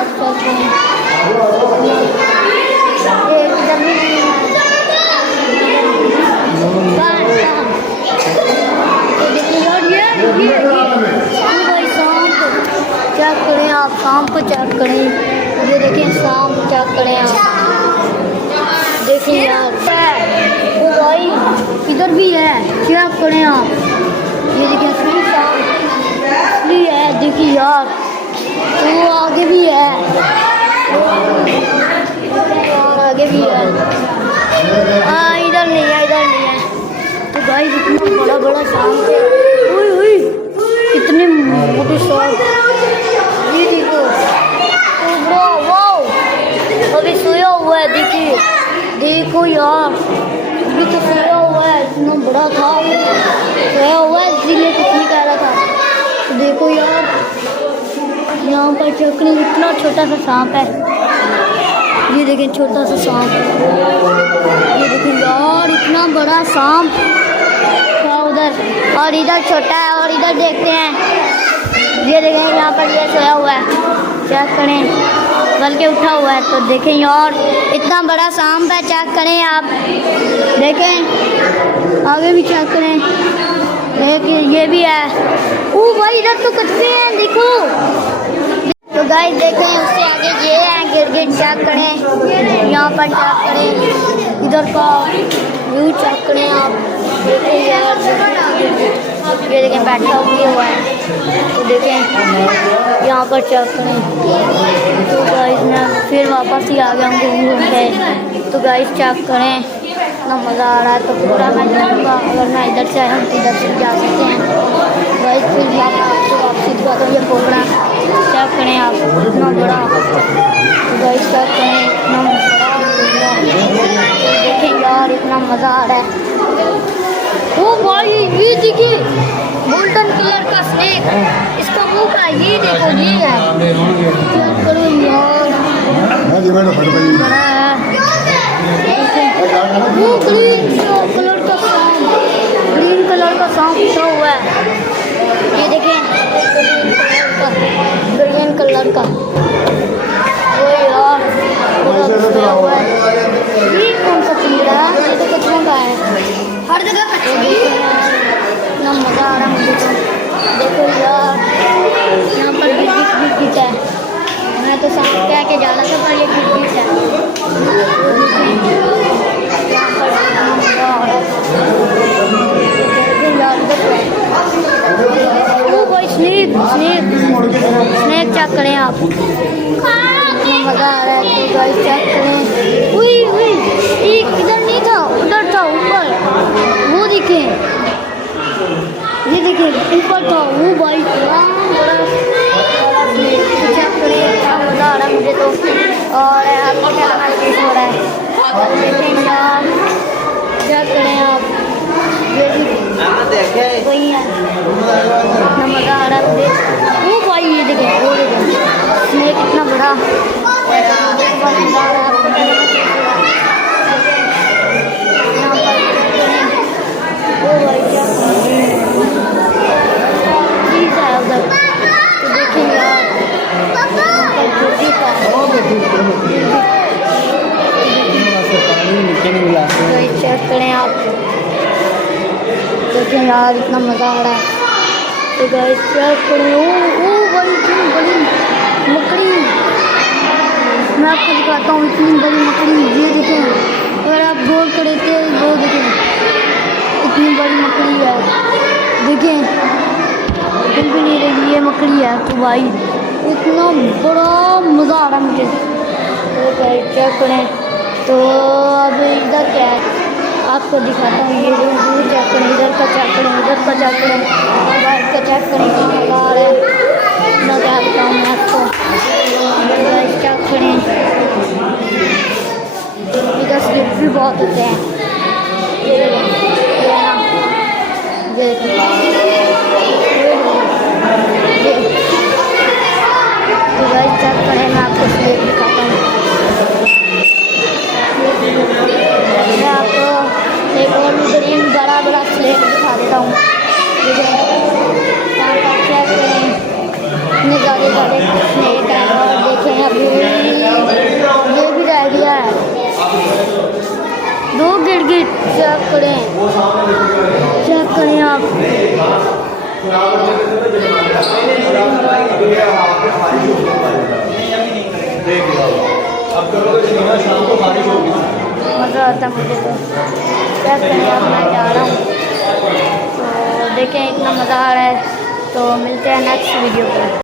आप चेक करें। एकदम चेक करें आप, शाम को चेक करें। ये देखें शाम को चेक करें आप, देखिए यार ओ भाई इधर भी है, चेक करें आप। ये देखिए असली शाम असली है, देखिए यार वो आगे भी है, आगे भी है। हाँ इधर नहीं है, इधर नहीं है। तो भाई इतना बड़ा बड़ा शाम पे कितने मोटे शाम, ये देखो ब्रो वाओ अभी सोया हुआ है, देखिए देखो यार अभी तो सोया हुआ है, इतना बड़ा था सोया हुआ है, इसलिए कुछ नहीं कह रहा था। तो देखो यार यहाँ पर चक्री इतना छोटा सा सांप है, ये देखें छोटा सा सांप, ये देखें यार इतना बड़ा सांप उधर, और इधर छोटा है, और इधर देखते हैं ये देखें यहाँ पर ये सोया हुआ है, चेक करें बल्कि उठा हुआ है। तो देखें यार इतना बड़ा सांप है, चेक करें आप, देखें आगे भी चेक करें, देखिए ये भी है। ओ भाई इधर तो कच्चे हैं देखो। तो गाइस देखें उससे आगे ये है, गिरगिट चेक करें, यहाँ पर चेक करें, इधर का व्यू चेक करें आप, देखें यार ये देखें बैठा हुआ है। तो देखें यहाँ पर चेक करें। तो गाइस मैं फिर वापस ही आ गया हूँ घूम के। तो गाइस चेक करें इतना मज़ा आ रहा है। तो पूरा मैं जाऊँगा, अगर मैं इधर से आया हूँ तो इधर से जा सकते हैं। गाइस फिर आपको वापसी दिखाता हूँ ये पोखरा, चेक करें आप इतना बड़ा। गाइस चेक करें इतना बड़ा, देखें यार इतना मज़ा आ रहा है। ओ भाई ये देखिए गोल्डन कलर का स्नेक, इसका मुंह का ये देखो, ये है चेक करो यार बड़ा है। वो ग्रीन कलर का सांप, ग्रीन कलर का सांप उठा हुआ है, ये देखें ग्रीन कलर का वो यार बड़ा हुआ है। ये कौन सा चिंगड़ा है, ये तो कचरों का है, हर जगह इतना मज़ा आ रहा है मुझे तो। देखो यार यहाँ पर गिरगिट है, मैं तो सांप कह के जा रहा था पर ये गिरगिट है। यहाँ पर मज़ा आ रहा है। स्नेक स्नेक स्नेक चेक करें आप, इतना मज़ा आ रहा है। तो गाइस चेक करें, उई उई एक इधर नहीं था, उधर था ऊपर, वो देखें, ये देखें ऊपर था वो भाई बड़ा चेक करें, क्या मज़ा आ रहा है मुझे तो। और आपको क्या महसूस हो रहा है, देखें यार चेक करें आप, ये भी वही है, इतना मज़ा आ रहा है मुझे। वो भाई ये देखें, वो देखें स्नेक इतना बड़ा, मज़ा आ रहा है। ओ भाई क्या चीज़ है उधर, तो देखिए यार चेक करें आप, देखें यार इतना मज़ा आ रहा है। तो गाइस चेक करें, ओ भाई इतनी बड़ी मकड़ी, मैं आपको दिखाता हूँ इतनी बड़ी मकड़ी, ये देखें अगर आप गौर करें तो वो देखें इतनी बड़ी मकड़ी है, देखें बिल्कुल भी नहीं रही ये मकड़ी है। तो भाई इतना बड़ा मज़ा आ रहा है मुझे। तो भाई चेक करें, तो अब इधर क्या है आपको दिखाता हूँ, ये जो चेक करें, इधर का चेक करें, इधर का चेक करें, बाहर का चेक करें, क्या मज़ा आ रहा है, मैं क्या बताऊँ मैं आपको। चेक करें इधर स्लिप भी बहुत होते हैं, तो गाइस चेक करें, मैं आपको स्लिप दिखाता हूँ। मैं आपको एक और ग्रीन बड़ा बड़ा स्लेट दिखा देता हूँ, यहाँ पर चेक करें इतने ज़्यादा स्नेक है, और देखें अभी ये भी रह गया है। 2 गिरगिट चेक करें आप। मज़ा आता मुझे तो। क्या करें अब मैं जा रहा हूँ। तो देखें इतना मज़ा आ रहा है। तो मिलते हैं नेक्स्ट वीडियो पर।